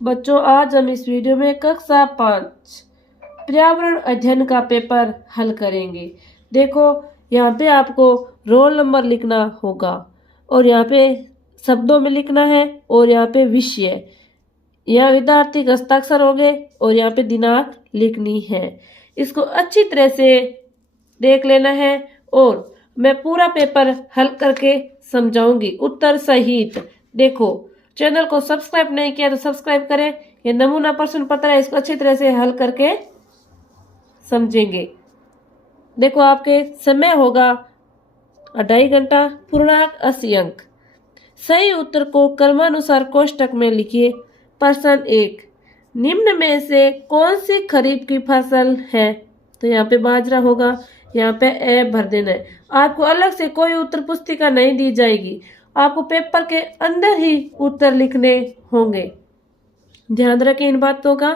बच्चों, आज हम इस वीडियो में कक्षा 5 पर्यावरण अध्ययन का पेपर हल करेंगे। देखो, यहाँ पे आपको रोल नंबर लिखना होगा और यहाँ पे शब्दों में लिखना है और यहाँ पे विषय, यहाँ विद्यार्थी के हस्ताक्षर होंगे और यहाँ पे दिनांक लिखनी है। इसको अच्छी तरह से देख लेना है और मैं पूरा पेपर हल करके समझाऊंगी उत्तर सहित। देखो, चैनल को सब्सक्राइब नहीं किया तो सब्सक्राइब करें। ये नमूना प्रश्न पत्र है, इसको अच्छी तरह से हल करके समझेंगे। देखो, आपके समय होगा 2.5 घंटा, पूर्णांक 80 अंक। सही उत्तर को क्रमानुसार कोष्टक में लिखिए। प्रश्न 1, निम्न में से कौन सी खरीफ की फसल है? तो यहाँ पे बाजरा होगा, यहाँ पे ए भर देना है। आपको अलग से कोई उत्तर पुस्तिका नहीं दी जाएगी, आपको पेपर के अंदर ही उत्तर लिखने होंगे। ध्यान रखें इन बातों का।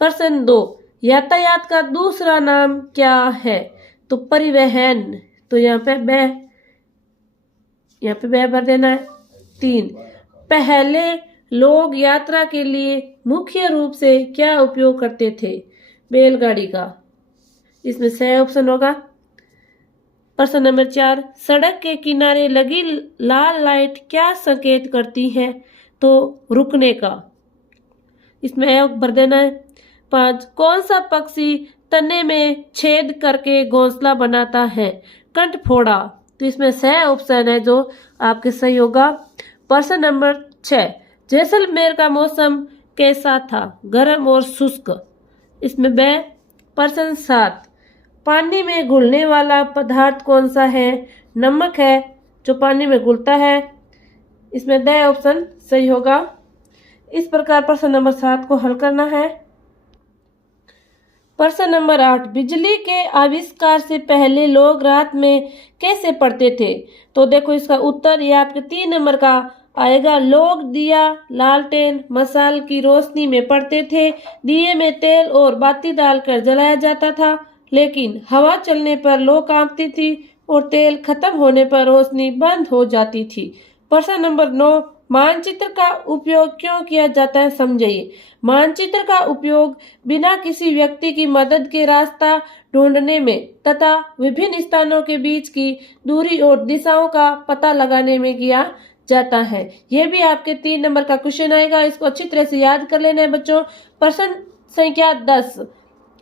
प्रश्न 2, यातायात का दूसरा नाम क्या है? तो परिवहन, तो यहाँ पे बै भर देना है। 3, पहले लोग यात्रा के लिए मुख्य रूप से क्या उपयोग करते थे? बैलगाड़ी का, इसमें सही ऑप्शन होगा। प्रश्न नंबर 4, सड़क के किनारे लगी लाल लाइट क्या संकेत करती है? तो रुकने का, इसमें भर देना है। 5, कौन सा पक्षी तने में छेद करके घोंसला बनाता है? कंठफोड़ा, तो इसमें सही ऑप्शन है जो आपके सही होगा। प्रश्न नंबर 6, जैसलमेर का मौसम कैसा था? गर्म और शुष्क, इसमें बै। प्रश्न 7, पानी में घुलने वाला पदार्थ कौन सा है? नमक है जो पानी में घुलता है, इसमें द ऑप्शन सही होगा। इस प्रकार प्रश्न नंबर 7 को हल करना है। प्रश्न नंबर 8, बिजली के आविष्कार से पहले लोग रात में कैसे पढ़ते थे? तो देखो, इसका उत्तर ये आपके 3 नंबर का आएगा। लोग दिया, लालटेन, मशाल की रोशनी में पढ़ते थे। दिए में तेल और बाती डालकर जलाया जाता था, लेकिन हवा चलने पर लौ कांपती थी और तेल खत्म होने पर रोशनी बंद हो जाती थी। प्रश्न नंबर 9, मानचित्र का उपयोग क्यों किया जाता है? समझिए। मानचित्र का उपयोग बिना किसी व्यक्ति की मदद के रास्ता ढूंढने में तथा विभिन्न स्थानों के बीच की दूरी और दिशाओं का पता लगाने में किया जाता है। यह भी आपके 3 नंबर का क्वेश्चन आएगा, इसको अच्छी तरह से याद कर लेना है बच्चों। प्रश्न संख्या 10,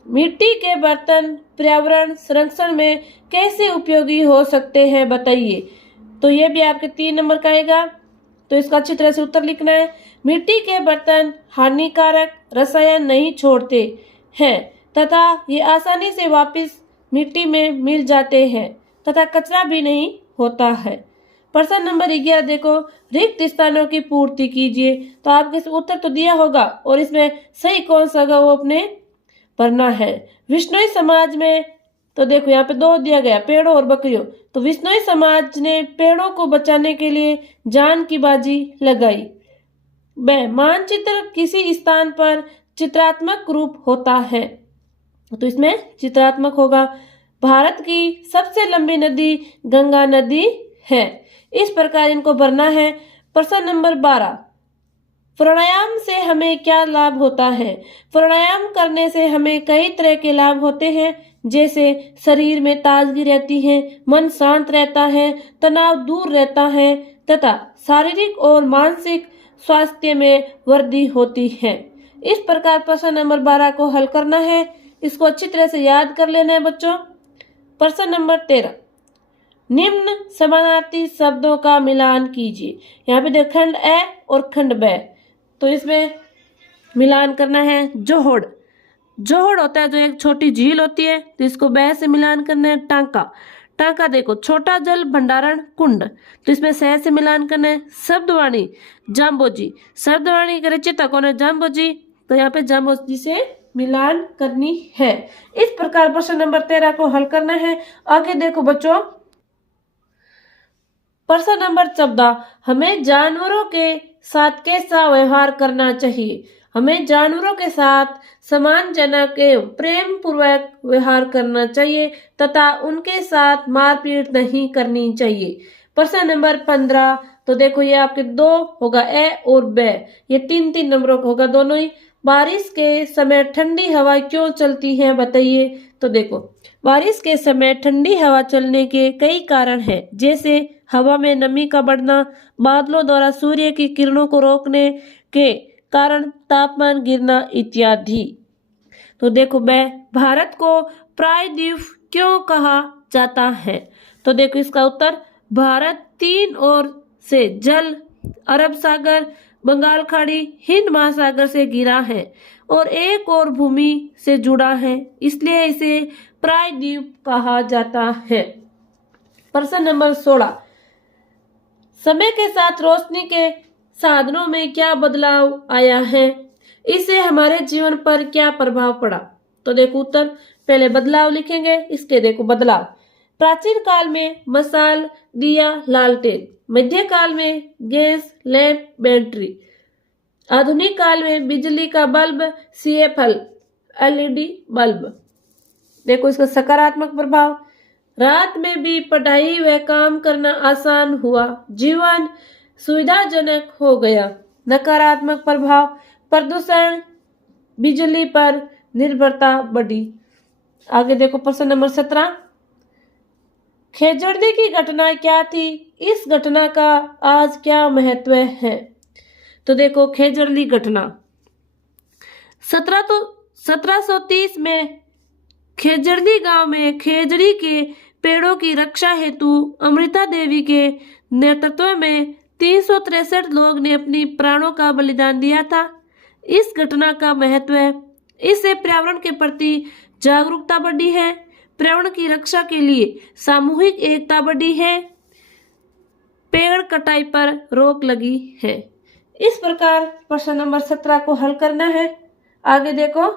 मिट्टी के बर्तन पर्यावरण संरक्षण में कैसे उपयोगी हो सकते हैं, बताइए। तो यह भी आपके 3 नंबर का आएगा, तो इसका अच्छी तरह से उत्तर लिखना है। मिट्टी के बर्तन हानिकारक रसायन नहीं छोड़ते हैं तथा ये आसानी से वापस मिट्टी में मिल जाते हैं तथा कचरा भी नहीं होता है। प्रश्न नंबर 11, देखो, रिक्त स्थानों की पूर्ति कीजिए। तो आपके उत्तर तो दिया होगा और इसमें सही कौन सा होगा वो अपने पढ़ना है। विश्नोई समाज में, तो देखो यहाँ पे 2 दिया गया, पेड़ों और बकरियों। तो विश्नोई समाज ने पेड़ों को बचाने के लिए जान की बाजी लगाई। मानचित्र किसी स्थान पर चित्रात्मक रूप होता है, तो इसमें चित्रात्मक होगा। भारत की सबसे लंबी नदी गंगा नदी है। इस प्रकार इनको भरना है। प्रश्न नंबर 12, प्राणायाम से हमें क्या लाभ होता है? प्राणायाम करने से हमें कई तरह के लाभ होते हैं, जैसे शरीर में ताजगी रहती है, मन शांत रहता है, तनाव दूर रहता है तथा शारीरिक और मानसिक स्वास्थ्य में वृद्धि होती है। इस प्रकार प्रश्न नंबर 12 को हल करना है, इसको अच्छी तरह से याद कर लेना है बच्चों। प्रश्न नंबर 13, निम्न समानार्थी शब्दों का मिलान कीजिए। यहाँ पे देखो, खंड ए और खंड ब, तो इसमें मिलान करना है। जोहड़, जोहड़ होता है जो एक छोटी झील होती है, तो इसको बै से मिलान करना है। टांका, टांका देखो छोटा जल भंडारण कुंड, तो इसमें सह से मिलान करना है। शब्दवाणी, जाम्बोजी, शब्दवाणी के रचयिता कौन है? जाम्बोजी, तो यहाँ पे जाम्बोजी से मिलान करनी है। इस प्रकार प्रश्न नंबर 13 को हल करना है। आगे देखो बच्चों, प्रश्न नंबर 14, हमें जानवरों के साथ कैसा व्यवहार करना चाहिए? हमें जानवरों के साथ सम्मानजनक एवं प्रेम पूर्वक व्यवहार करना चाहिए तथा उनके साथ मारपीट नहीं करनी चाहिए। प्रश्न नंबर 15, तो देखो ये आपके 2 होगा ए और बे, ये 3-3 नंबरों का होगा दोनों ही। बारिश के समय ठंडी हवा क्यों चलती है बताइए। तो देखो बारिश के समय ठंडी हवा चलने के कई कारण हैं, जैसे हवा में नमी का बढ़ना, बादलों द्वारा सूर्य की किरणों को रोकने के कारण तापमान गिरना इत्यादि। तो देखो भारत को प्रायद्वीप क्यों कहा जाता है। तो देखो इसका उत्तर, भारत 3 ओर से जल, अरब सागर, बंगाल खाड़ी, हिंद महासागर से घिरा है और एक और भूमि से जुड़ा है, इसलिए इसे प्रायद्वीप कहा जाता है। प्रश्न नंबर 16, समय के साथ रोशनी के साधनों में क्या बदलाव आया है, इससे हमारे जीवन पर क्या प्रभाव पड़ा। तो देखो उत्तर, पहले बदलाव लिखेंगे, इसके देखो बदलाव। प्राचीन काल में मशाल, दिया, लालटेन, मध्यकाल में गैस, लैंप, बैटरी, आधुनिक काल में बिजली का बल्ब, CFL LED बल्ब। देखो इसका सकारात्मक प्रभाव, रात में भी पढ़ाई व काम करना आसान हुआ, जीवन सुविधाजनक हो गया। नकारात्मक प्रभाव, प्रदूषण, बिजली पर निर्भरता बढ़ी। आगे देखो प्रश्न नंबर 17, खेजड़दी की घटना क्या थी, इस घटना का आज क्या महत्व है। तो देखो खेजड़दी घटना 1730 में खेजड़दी गांव में खेजड़ी के पेड़ों की रक्षा हेतु अमृता देवी के नेतृत्व में 363 लोग ने अपनी प्राणों का बलिदान दिया था। इस घटना का महत्व है, इससे पर्यावरण के प्रति जागरूकता बढ़ी है, पर्यावरण की रक्षा के लिए सामूहिक एकता बढ़ी है, पेड़ कटाई पर रोक लगी है। इस प्रकार प्रश्न नंबर 17 को हल करना है। आगे देखो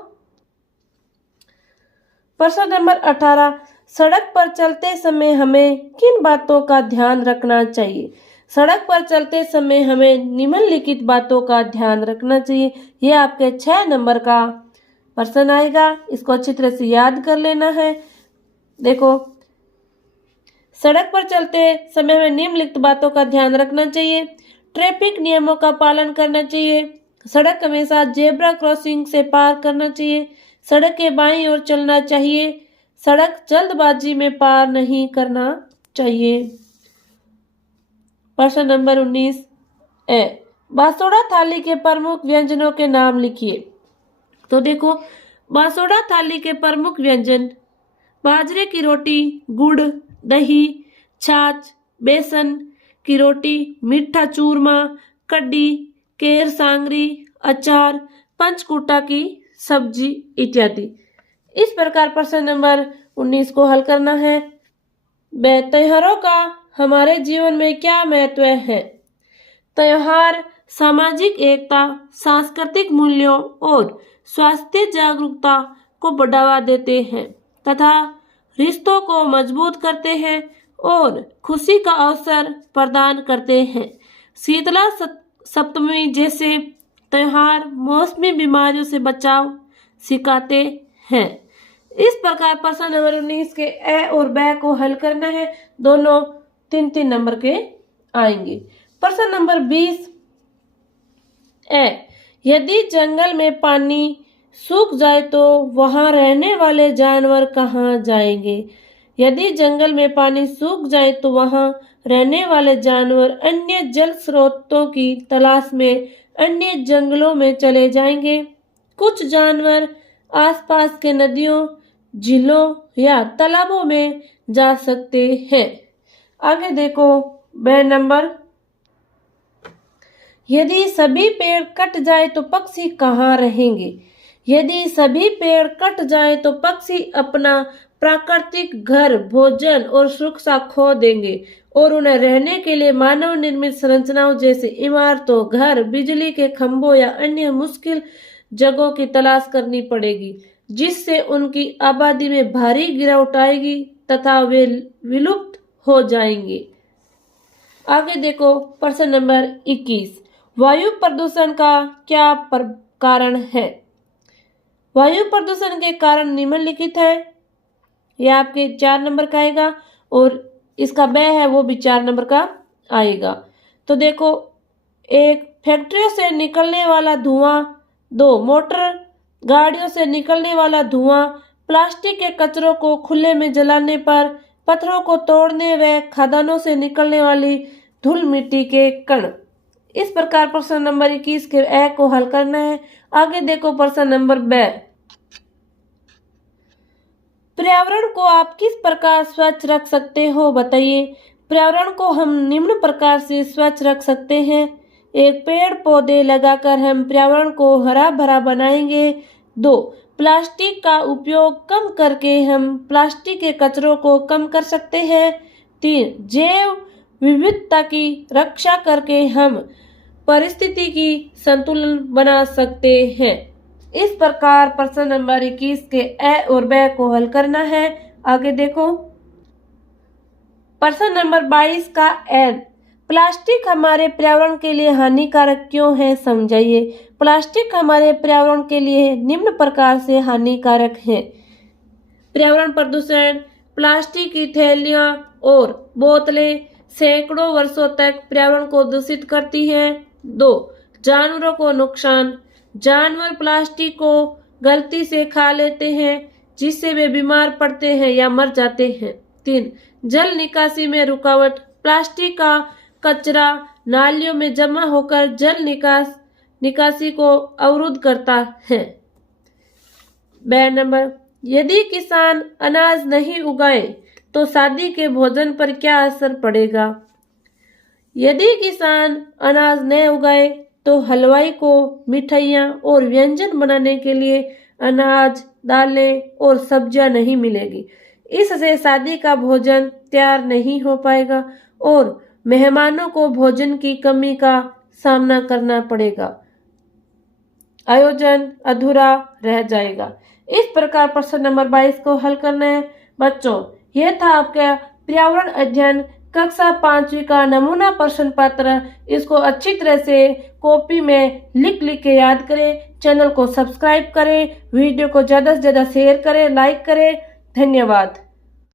प्रश्न नंबर 18, सड़क पर चलते समय हमें किन बातों का ध्यान रखना चाहिए। सड़क पर चलते समय हमें निम्नलिखित बातों का ध्यान रखना चाहिए। यह आपके 6 नंबर का प्रश्न आएगा, इसको अच्छी तरह से याद कर लेना है। देखो सड़क पर चलते समय हमें निम्नलिखित बातों का ध्यान रखना चाहिए। ट्रैफिक नियमों का पालन करना चाहिए, सड़क हमेशा जेब्रा क्रॉसिंग से पार करना चाहिए, सड़क के बाईं ओर चलना चाहिए, सड़क जल्दबाजी में पार नहीं करना चाहिए। प्रश्न नंबर 19 ए, बासोड़ा थाली के प्रमुख व्यंजनों के नाम लिखिए। तो देखो बासोड़ा थाली के प्रमुख व्यंजन बाजरे की रोटी, गुड़, दही, छाछ, बेसन की रोटी, मीठा चूरमा, कड्डी, केर सांगरी, अचार, पंचकूटा की सब्जी इत्यादि। इस प्रकार प्रश्न नंबर 19 को हल करना है। त्योहारों का हमारे जीवन में क्या महत्व है। त्योहार सामाजिक एकता, सांस्कृतिक मूल्यों और स्वास्थ्य जागरूकता को बढ़ावा देते हैं तथा रिश्तों को मजबूत करते हैं और खुशी का अवसर प्रदान करते हैं। शीतला सप्तमी जैसे त्योहार मौसमी बीमारियों से बचाव सिखाते हैं। इस प्रकार प्रश्न नंबर 19 के ए और ब को हल करना है, दोनों 3-3 नंबर के आएंगे। प्रश्न नंबर 20 ए, यदि जंगल में पानी सूख जाए तो वहां रहने वाले जानवर कहाँ जाएंगे। यदि जंगल में पानी सूख जाए तो वहां रहने वाले जानवर अन्य जल स्रोतों की तलाश में अन्य जंगलों में चले जाएंगे। कुछ जानवर आसपास के नदियों, झीलों या तालाबों में जा सकते हैं। आगे देखो ब नंबर, यदि सभी पेड़ कट जाए तो पक्षी कहाँ रहेंगे। यदि सभी पेड़ कट जाए तो पक्षी अपना प्राकृतिक घर, भोजन और सुरक्षा खो देंगे और उन्हें रहने के लिए मानव निर्मित संरचनाओं जैसे इमारतों, घर, बिजली के खंभों या अन्य मुश्किल जगहों की तलाश करनी पड़ेगी, जिससे उनकी आबादी में भारी गिरावट आएगी तथा वे विलुप्त हो जाएंगे। आगे देखो प्रश्न नंबर 21, वायु प्रदूषण का क्या कारण है। वायु प्रदूषण के कारण निम्नलिखित है। यह आपके 4 नंबर का आएगा और इसका ब है वो भी 4 नंबर का आएगा। तो देखो, 1 फैक्ट्रियों से निकलने वाला धुआं, 2 मोटर गाड़ियों से निकलने वाला धुआं, प्लास्टिक के कचरों को खुले में जलाने पर, पत्थरों को तोड़ने व खदानों से निकलने वाली धूल मिट्टी के कण। इस प्रकार प्रश्न नंबर 21 के ए को हल करना है। आगे देखो प्रश्न नंबर ब। पर्यावरण को आप किस प्रकार स्वच्छ रख सकते हो, बताइए। पर्यावरण को हम निम्न प्रकार से स्वच्छ रख सकते हैं। 1 पेड़ पौधे लगाकर हम पर्यावरण को हरा भरा बनाएंगे। 2 प्लास्टिक का उपयोग कम करके हम प्लास्टिक के कचरों को कम कर सकते हैं। 3 जैव विविधता की रक्षा करके हम परिस्थिति की संतुलन बना सकते हैं। इस प्रकार प्रश्न नंबर 21 के ए और ब को हल करना है। आगे देखो प्रश्न नंबर 22 का एन। प्लास्टिक हमारे पर्यावरण के लिए हानिकारक क्यों है, समझाइए। प्लास्टिक हमारे पर्यावरण के लिए निम्न प्रकार से हानिकारक है। पर्यावरण प्रदूषण, प्लास्टिक की थैलियां और बोतलें सैकड़ों वर्षों तक पर्यावरण को दूषित करती हैं। 2 जानवरों को नुकसान, जानवर प्लास्टिक को गलती से खा लेते हैं जिससे वे बीमार पड़ते हैं या मर जाते हैं। 3 जल निकासी में रुकावट, प्लास्टिक का कचरा नालियों में जमा होकर जल निकासी को अवरुद्ध करता है। ब नंबर, यदि किसान अनाज नहीं उगाए तो शादी के भोजन पर क्या असर पड़ेगा। यदि किसान अनाज न उगाए तो हलवाई को मिठाइयाँ और व्यंजन बनाने के लिए अनाज, दालें और सब्जियां नहीं मिलेगी। इससे शादी का भोजन तैयार नहीं हो पाएगा और मेहमानों को भोजन की कमी का सामना करना पड़ेगा। आयोजन अधूरा रह जाएगा। इस प्रकार प्रश्न नंबर 22 को हल करना है। बच्चों, यह था आपका पर्यावरण अध्ययन कक्षा 5वीं का नमूना प्रश्न पत्र। इसको अच्छी तरह से कॉपी में लिख के याद करें। चैनल को सब्सक्राइब करें, वीडियो को ज़्यादा से ज़्यादा शेयर करें, लाइक करें। धन्यवाद।